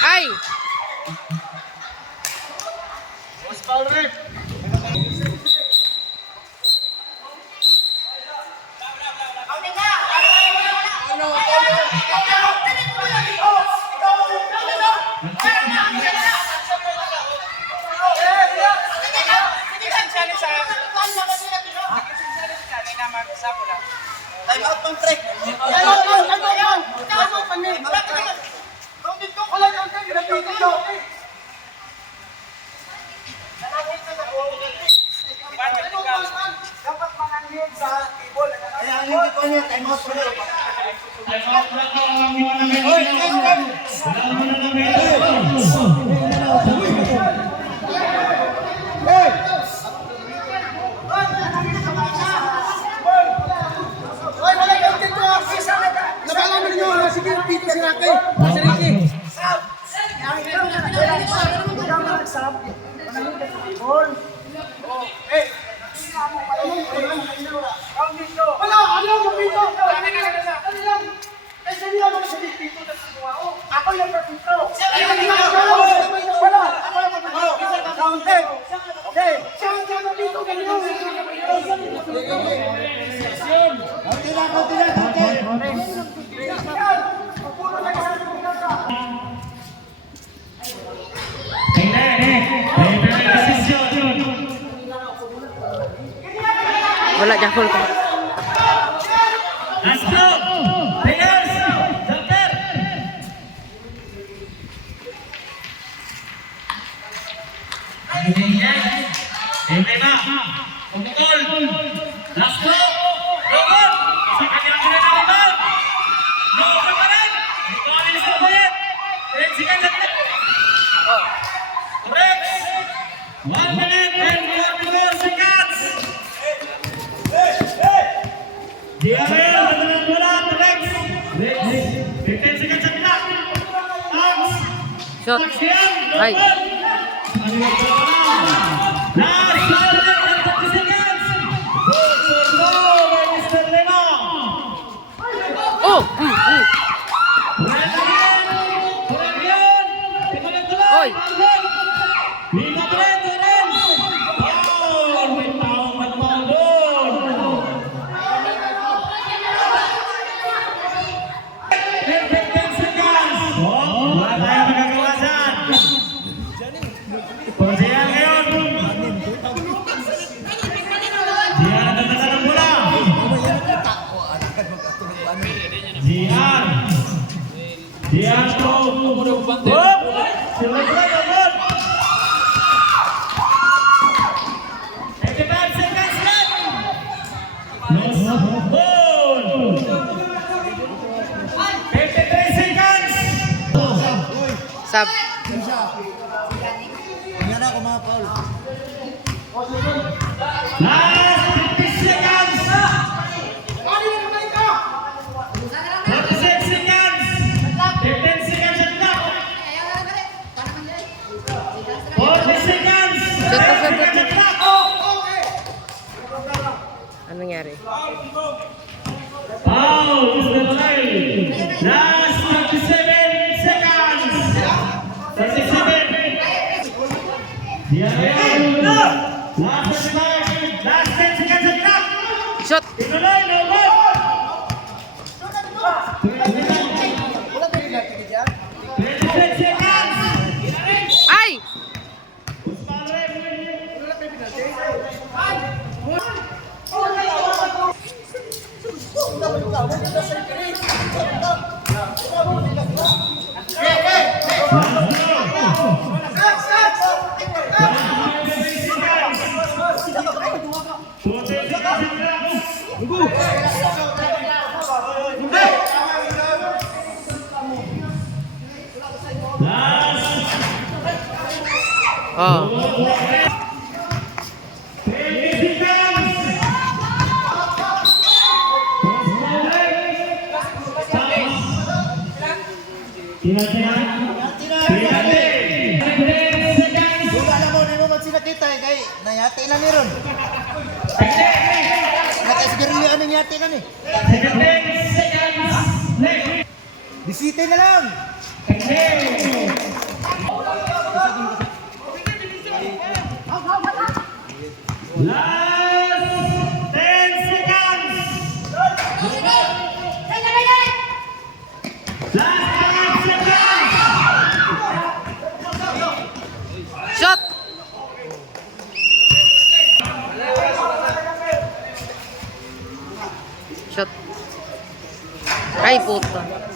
Ay! Time out pang trek. Time out. Dapat manangin sa table. Kaya ang hindi ko niya, time out pala. Ako yung perfecto. Wala. Ako yung perfecto. Okay. Wala jakul ko. Let's go! Players! Jumper! Emblema! Pumukol! Last go! Robot! Sa kanyang pinagalitan! Robot pa rin! Ito ang ilis ko yan! Sigan sa pinag! Correct! 1 minute and 44 seconds! DRL! Shot. Ay. Oh! Oy! Dian Sab. Yan ako mga Paul. Last 50 seconds. 46 seconds. 15 seconds at clock. 40 seconds. 10 seconds at clock. Ano nangyari? Foul is the line. Last 37 seconds. 37. Yan. Last 35. Last 10 seconds at clock. Shot. Ituloy, no ball. Wala ba yung natin dyan? 26 seconds. Ay! Wala ba yung penalty? Oh. Wala na mo, nino magsinakita eh, kay nayati na niron. Nakasigurili ano yati na ni. Bisita na lang. Last 10 seconds. Last 5 seconds. Shot. Shot. Ay, puta.